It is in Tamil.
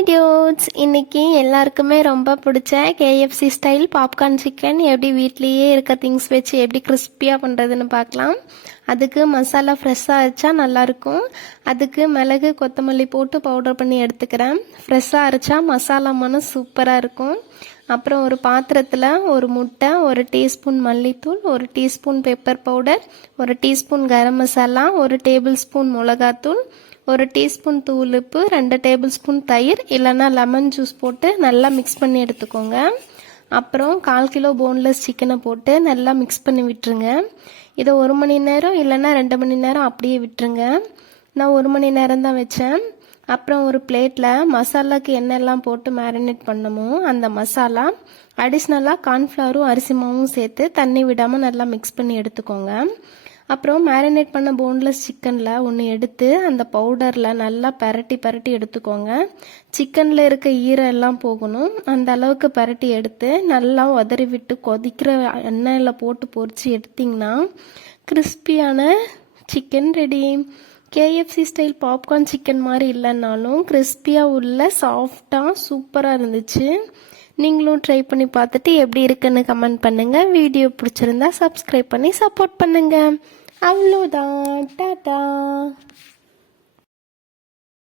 ஹாய் டியூட்ஸ், இன்னைக்கு எல்லாருக்குமே ரொம்ப பிடிச்ச கேஎஃப்சி ஸ்டைல் பாப்கார்ன் சிக்கன் எப்படி வீட்லேயே இருக்க திங்ஸ் வச்சு எப்படி கிறிஸ்பியாக பண்ணுறதுன்னு பார்க்கலாம். அதுக்கு மசாலா ஃப்ரெஷ்ஷாக அரைச்சா நல்லாயிருக்கும். அதுக்கு மிளகு கொத்தமல்லி போட்டு பவுடர் பண்ணி எடுத்துக்கிறேன். ஃப்ரெஷ்ஷாக அரைச்சா மசாலா மனம் சூப்பராக இருக்கும். அப்புறம் ஒரு பாத்திரத்தில் ஒரு முட்டை, ஒரு டீஸ்பூன் மல்லித்தூள், ஒரு டீஸ்பூன் பெப்பர் பவுடர், ஒரு டீஸ்பூன் கரம் மசாலா, ஒரு டேபிள் ஸ்பூன் மிளகாத்தூள், ஒரு டீஸ்பூன் தூள் உப்பு, 2 டேபிள் ஸ்பூன் தயிர் இல்லைன்னா லெமன் ஜூஸ் போட்டு நல்லா மிக்ஸ் பண்ணி எடுத்துக்கோங்க. அப்புறம் 1/4 கிலோ போன்லெஸ் சிக்கனை போட்டு நல்லா மிக்ஸ் பண்ணி விட்டுருங்க. இதை 1 மணி நேரம் இல்லைன்னா 2 மணி நேரம் அப்படியே விட்டுருங்க. நான் 1 மணி நேரம் தான் வச்சேன். அப்புறம் ஒரு பிளேட்டில் மசாலாக்கு என்னெல்லாம் போட்டு மேரினேட் பண்ணமோ அந்த மசாலா, அடிஷ்னலாக கார்ன்ஃப்ளவரும் அரிசி மாவும் சேர்த்து தண்ணி விடாமல் நல்லா மிக்ஸ் பண்ணி எடுத்துக்கோங்க. அப்புறம் மேரினேட் பண்ண போன்லெஸ் சிக்கனில் ஒன்று எடுத்து அந்த பவுடரில் நல்லா பரட்டி எடுத்துக்கோங்க. சிக்கனில் இருக்க ஈரம் எல்லாம் போகணும். அந்த அளவுக்கு பரட்டி எடுத்து நல்லா உதறி விட்டு கொதிக்கிற எண்ணெயில் போட்டு பொரித்து எடுத்திங்கன்னா கிறிஸ்பியான chicken ready. KFC style popcorn chicken மாதிரி இல்லைன்னாலும் கிறிஸ்பியாக உள்ள சாஃப்டாக சூப்பராக இருந்துச்சு. நீங்களும் ட்ரை பண்ணி பார்த்துட்டு எப்படி இருக்குன்னு கமெண்ட் பண்ணுங்கள். வீடியோ பிடிச்சிருந்தா சப்ஸ்கிரைப் பண்ணி சப்போர்ட் பண்ணுங்கள். அவ்வளோதான். டாடா.